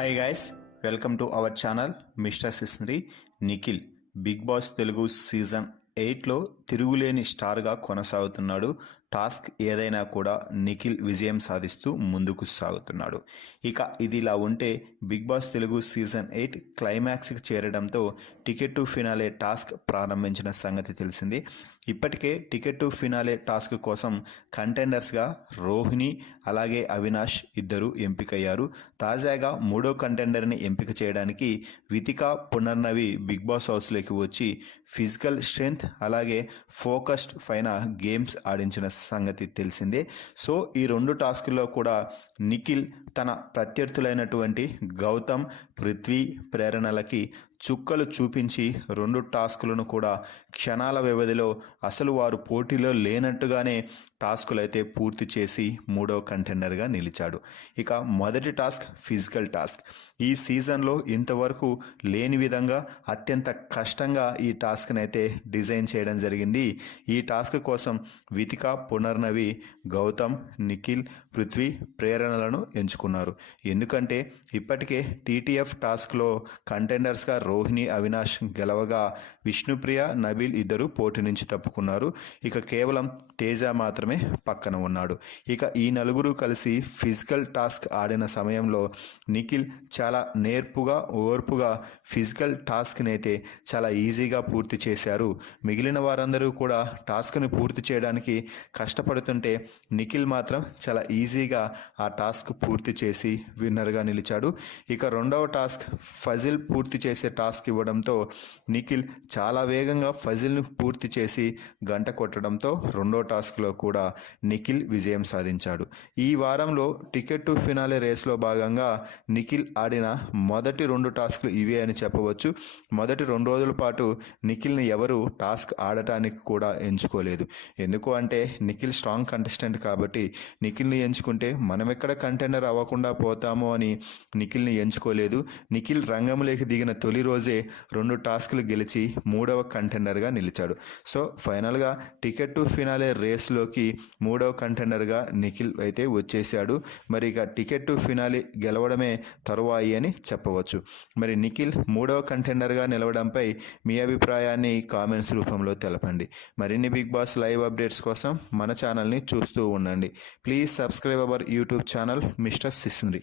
Hi guys, welcome to our channel Mister సిస్నరీ. Nikhil Bigg Boss Telugu season 8లో తిరుగులేని స్టార్గా కొనసాగుతున్నాడు. టాస్క్ ఏదైనా కూడా నిఖిల్ విజయం సాధిస్తూ ముందుకు సాగుతున్నాడు. ఇక ఇది ఇలా ఉంటే బిగ్ బాస్ తెలుగు సీజన్ 8 క్లైమాక్స్కి చేరడంతో టికెట్ టు ఫినాలే టాస్క్ ప్రారంభించిన సంగతి తెలిసింది. ఇప్పటికే టికెట్ టు ఫినాలే టాస్క్ కోసం కంటెండర్స్గా రోహిణి అలాగే అవినాష్ ఇద్దరు ఎంపికయ్యారు. తాజాగా మూడో కంటెండర్ని ఎంపిక చేయడానికి వితికా పునర్నవి బిగ్ బాస్ హౌస్లోకి వచ్చి ఫిజికల్ స్ట్రెంగ్త్ అలాగే ఫోకస్డ్ పైన గేమ్స్ ఆడించిన సంగతి తెలిసిందే. సో ఈ రెండు టాస్కుల్లో కూడా నిఖిల్ తన ప్రత్యర్థులైనటువంటి గౌతమ్, పృథ్వీ ప్రేరణలకి చుక్కలు చూపించి రెండు టాస్కులను కూడా క్షణాల వ్యవధిలో అసలు వారు పోటీలో లేనట్టుగానే టాస్కులు అయితే పూర్తి చేసి మూడో కంటెండర్గా నిలిచాడు. ఇక మొదటి టాస్క్ ఫిజికల్ టాస్క్. ఈ సీజన్లో ఇంతవరకు లేని విధంగా అత్యంత కష్టంగా ఈ టాస్క్ని అయితే డిజైన్ చేయడం జరిగింది. ఈ టాస్క్ కోసం వితికా పునర్నవి గౌతమ్, నిఖిల్, పృథ్వీ ప్రేరణలను ఎంచుకున్నారు. ఎందుకంటే ఇప్పటికే టీటీఎఫ్ టాస్క్లో కంటెండర్స్గా రోహిణి, అవినాష్ గెలవగా విష్ణుప్రియ, నబీల్ ఇద్దరు పోటీ నుంచి తప్పుకున్నారు. ఇక కేవలం తేజ మాత్రమే పక్కన ఉన్నాడు. ఇక ఈ నలుగురు కలిసి ఫిజికల్ టాస్క్ ఆడిన సమయంలో నిఖిల్ చాలా నేర్పుగా, ఓర్పుగా ఫిజికల్ టాస్క్ని అయితే చాలా ఈజీగా పూర్తి చేశారు. మిగిలిన వారందరూ కూడా టాస్క్ని పూర్తి చేయడానికి కష్టపడుతుంటే నిఖిల్ మాత్రం చాలా ఈజీగా ఆ టాస్క్ పూర్తి చేసి విన్నర్గా నిలిచాడు. ఇక రెండవ టాస్క్ ఫజిల్ పూర్తి చేసే టాస్క్ ఇవ్వడంతో నిఖిల్ చాలా వేగంగా ఫజిల్ను పూర్తి చేసి గంట కొట్టడంతో రెండో టాస్క్లో కూడా నిఖిల్ విజయం సాధించాడు. ఈ వారంలో టికెట్ టు ఫినాలే రేస్లో భాగంగా నిఖిల్ ఆడిన మొదటి రెండు టాస్క్లు ఇవే అని చెప్పవచ్చు. మొదటి 2 రోజుల పాటు నిఖిల్ని ఎవరు టాస్క్ ఆడటానికి కూడా ఎంచుకోలేదు. ఎందుకు అంటే నిఖిల్ స్ట్రాంగ్ కంటెస్టెంట్ కాబట్టి నిఖిల్ని ఎంచుకుంటే మనం ఎక్కడ కంటెండర్ అవ్వకుండా పోతామో అని నిఖిల్ని ఎంచుకోలేదు. నిఖిల్ రంగంలోకి దిగిన తొలి రోజే 2 టాస్కులు గెలిచి మూడవ కంటెండర్గా నిలిచాడు. సో ఫైనల్గా టికెట్ టు ఫినాలే రేస్లోకి మూడవ కంటెండర్గా నిఖిల్ అయితే వచ్చేసాడు. మరి ఇక టికెట్ టు ఫినాలే గెలవడమే తరువాయి అని చెప్పవచ్చు. మరి నిఖిల్ మూడవ కంటెండర్గా నిలవడంపై మీ అభిప్రాయాన్ని కామెంట్స్ రూపంలో తెలపండి. మరిన్ని బిగ్ బాస్ లైవ్ అప్డేట్స్ కోసం మన ఛానల్ని చూస్తూ ఉండండి. Please subscribe our YouTube channel Mister సిస్నరీ.